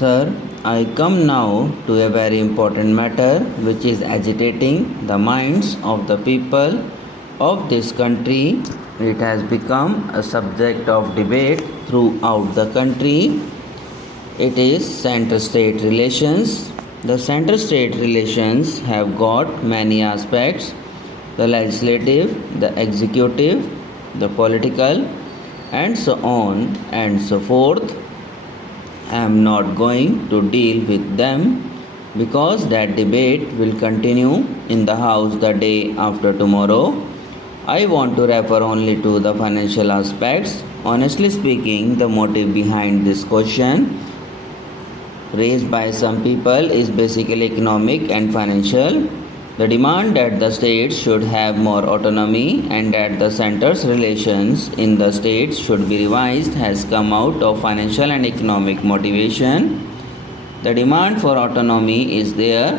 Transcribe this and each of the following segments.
Sir, I come now to a very important matter which is agitating the minds of the people of this country. It has become a subject of debate throughout the country. It is center-state relations. The center-state relations have got many aspects: the legislative, the executive, the political, and so on and so forth. I am not going to deal with them because that debate will continue in the House the day after tomorrow. I want to refer only to the financial aspects. Honestly speaking, the motive behind this question raised by some people is basically economic and financial. The demand that the states should have more autonomy and that the center's relations in the states should be revised has come out of financial and economic motivation. The demand for autonomy is there,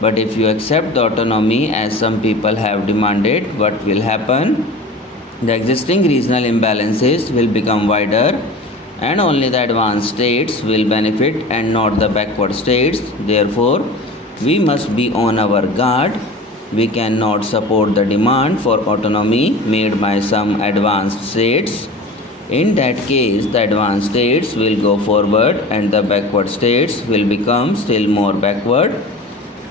but if you accept the autonomy as some people have demanded, what will happen? The existing regional imbalances will become wider and only the advanced states will benefit and not the backward states. Therefore, we must be on our guard. We cannot support the demand for autonomy made by some advanced states. In that case, the advanced states will go forward and the backward states will become still more backward.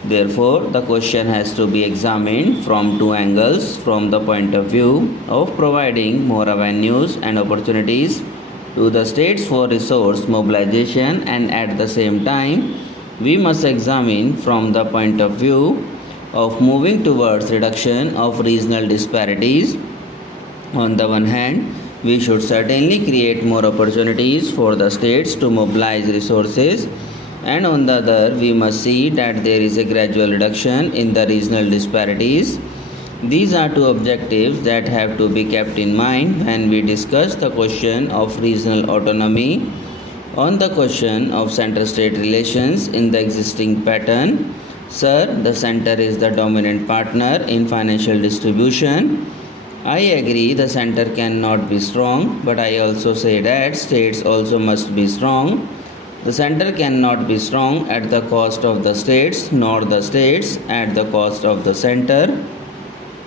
Therefore, the question has to be examined from two angles: from the point of view of providing more avenues and opportunities to the states for resource mobilization, and at the same time, we must examine from the point of view of moving towards reduction of regional disparities. On the one hand, we should certainly create more opportunities for the states to mobilize resources, and on the other, we must see that there is a gradual reduction in the regional disparities. These are two objectives that have to be kept in mind when we discuss the question of regional autonomy. On the question of center-state relations in the existing pattern, sir, the center is the dominant partner in financial distribution. I agree the center cannot be strong, but I also say that states also must be strong. The center cannot be strong at the cost of the states, nor the states at the cost of the center.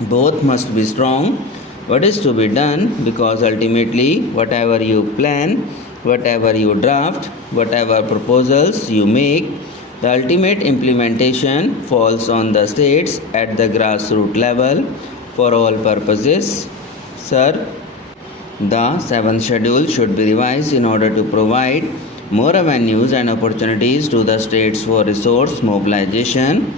Both must be strong. What is to be done? Because ultimately, whatever you plan, whatever you draft, whatever proposals you make, the ultimate implementation falls on the states at the grassroots level for all purposes. Sir, the 7th schedule should be revised in order to provide more avenues and opportunities to the states for resource mobilization.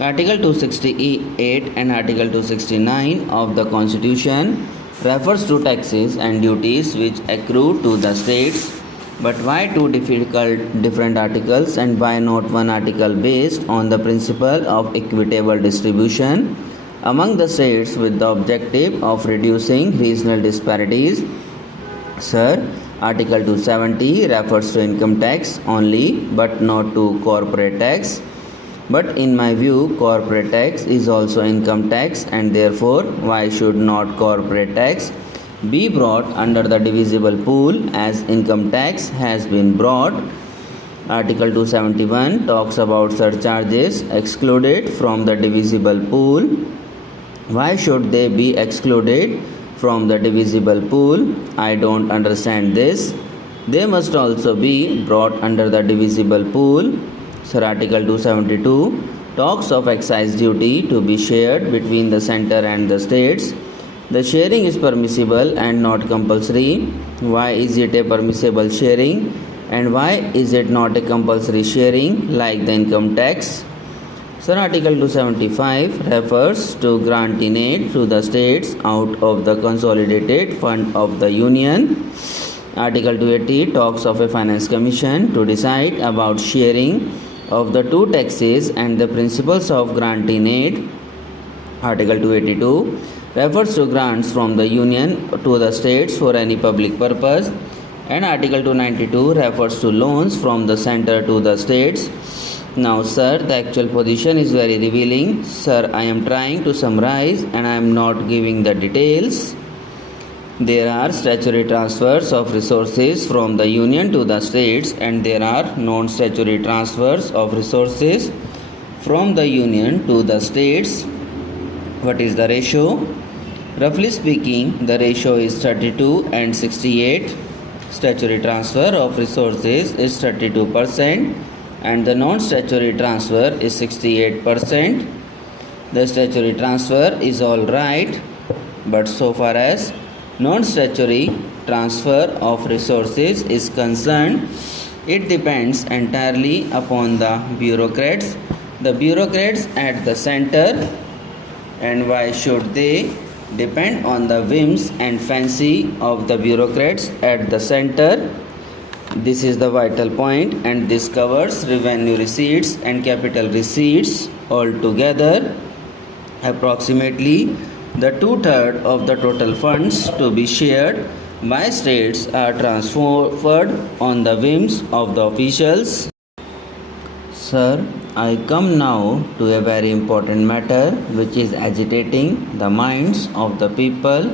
Article 268 and Article 269 of the Constitution refers to taxes and duties which accrue to the states. But why two different articles, and why not one article based on the principle of equitable distribution among the states with the objective of reducing regional disparities? Sir, Article 270 refers to income tax only but not to corporate tax. But in my view, corporate tax is also income tax, and therefore why should not corporate tax be brought under the divisible pool as income tax has been brought? Article 271 talks about surcharges excluded from the divisible pool. Why should they be excluded from the divisible pool? I don't understand this. They must also be brought under the divisible pool. Sir, Article 272 talks of excise duty to be shared between the center and the states. The sharing is permissible and not compulsory. Why is it a permissible sharing, and why is it not a compulsory sharing like the income tax? Sir, Article 275 refers to granting aid to the states out of the consolidated fund of the Union. Article 280 talks of a finance commission to decide about sharing of the two taxes and the principles of granting aid. Article 282 refers to grants from the Union to the states for any public purpose, and Article 292 refers to loans from the center to the states. Now, sir, the actual position is very revealing. Sir, I am trying to summarize and I am not giving the details. There are statutory transfers of resources from the union to the states, and there are non-statutory transfers of resources from the union to the states. What is the ratio? Roughly speaking, the ratio is 32 and 68. Statutory transfer of resources is 32% and the non-statutory transfer is 68%. The statutory transfer is all right, but so far as non-statutory transfer of resources is concerned, it depends entirely upon the bureaucrats. The bureaucrats at the center. And why should they depend on the whims and fancy of the bureaucrats at the center? This is the vital point, and this covers revenue receipts and capital receipts altogether. Approximately the 2/3 of the total funds to be shared by states are transferred on the whims of the officials. Sir, I come now to a very important matter which is agitating the minds of the people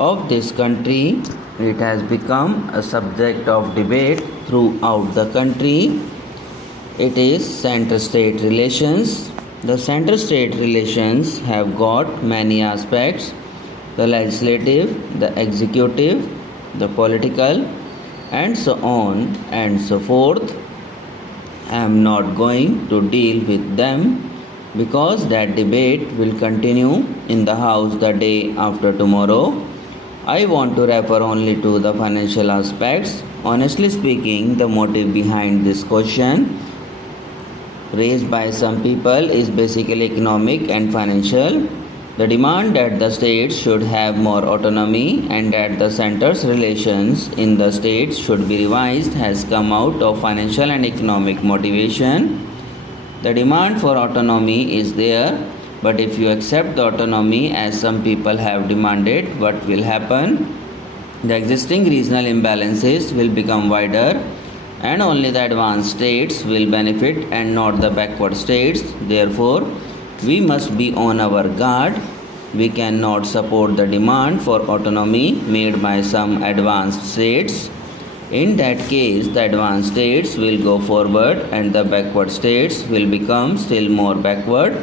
of this country. It has become a subject of debate throughout the country. It is center-state relations. The center-state relations have got many aspects: the legislative, the executive, the political, and so on and so forth. I am not going to deal with them because that debate will continue in the House the day after tomorrow. I want to refer only to the financial aspects. Honestly speaking, the motive behind this question raised by some people is basically economic and financial. The demand that the states should have more autonomy and that the center's relations in the states should be revised has come out of financial and economic motivation. The demand for autonomy is there, but if you accept the autonomy as some people have demanded, what will happen? The existing regional imbalances will become wider, and only the advanced states will benefit and not the backward states. Therefore, we must be on our guard. We cannot support the demand for autonomy made by some advanced states. In that case, the advanced states will go forward and the backward states will become still more backward.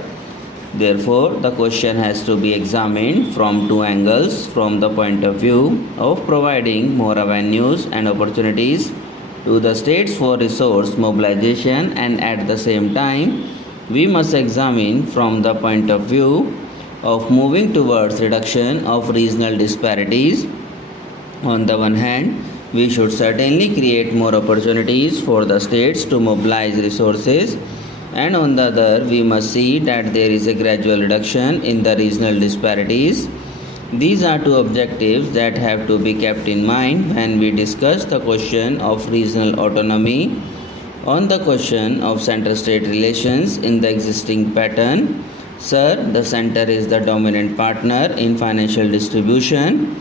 Therefore, the question has to be examined from two angles: from the point of view of providing more avenues and opportunities to the states for resource mobilization, and at the same time, we must examine from the point of view of moving towards reduction of regional disparities. On the one hand, we should certainly create more opportunities for the states to mobilize resources, and on the other, we must see that there is a gradual reduction in the regional disparities. These are two objectives that have to be kept in mind when we discuss the question of regional autonomy. On the question of center-state relations in the existing pattern, sir, the center is the dominant partner in financial distribution.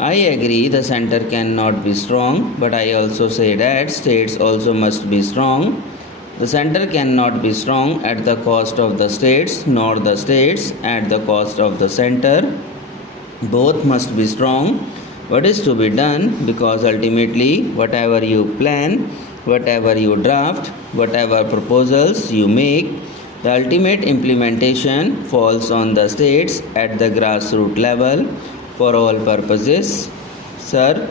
I agree the center cannot be strong, but I also say that states also must be strong. The center cannot be strong at the cost of the states, nor the states at the cost of the center. Both must be strong. What is to be done? Because ultimately, whatever you plan, whatever you draft, whatever proposals you make, the ultimate implementation falls on the states at the grassroots level for all purposes. Sir,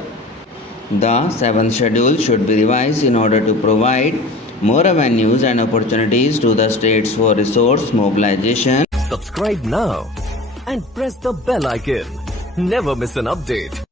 the 7th schedule should be revised in order to provide more avenues and opportunities to the states for resource mobilization. Subscribe now and press the bell icon. Never miss an update.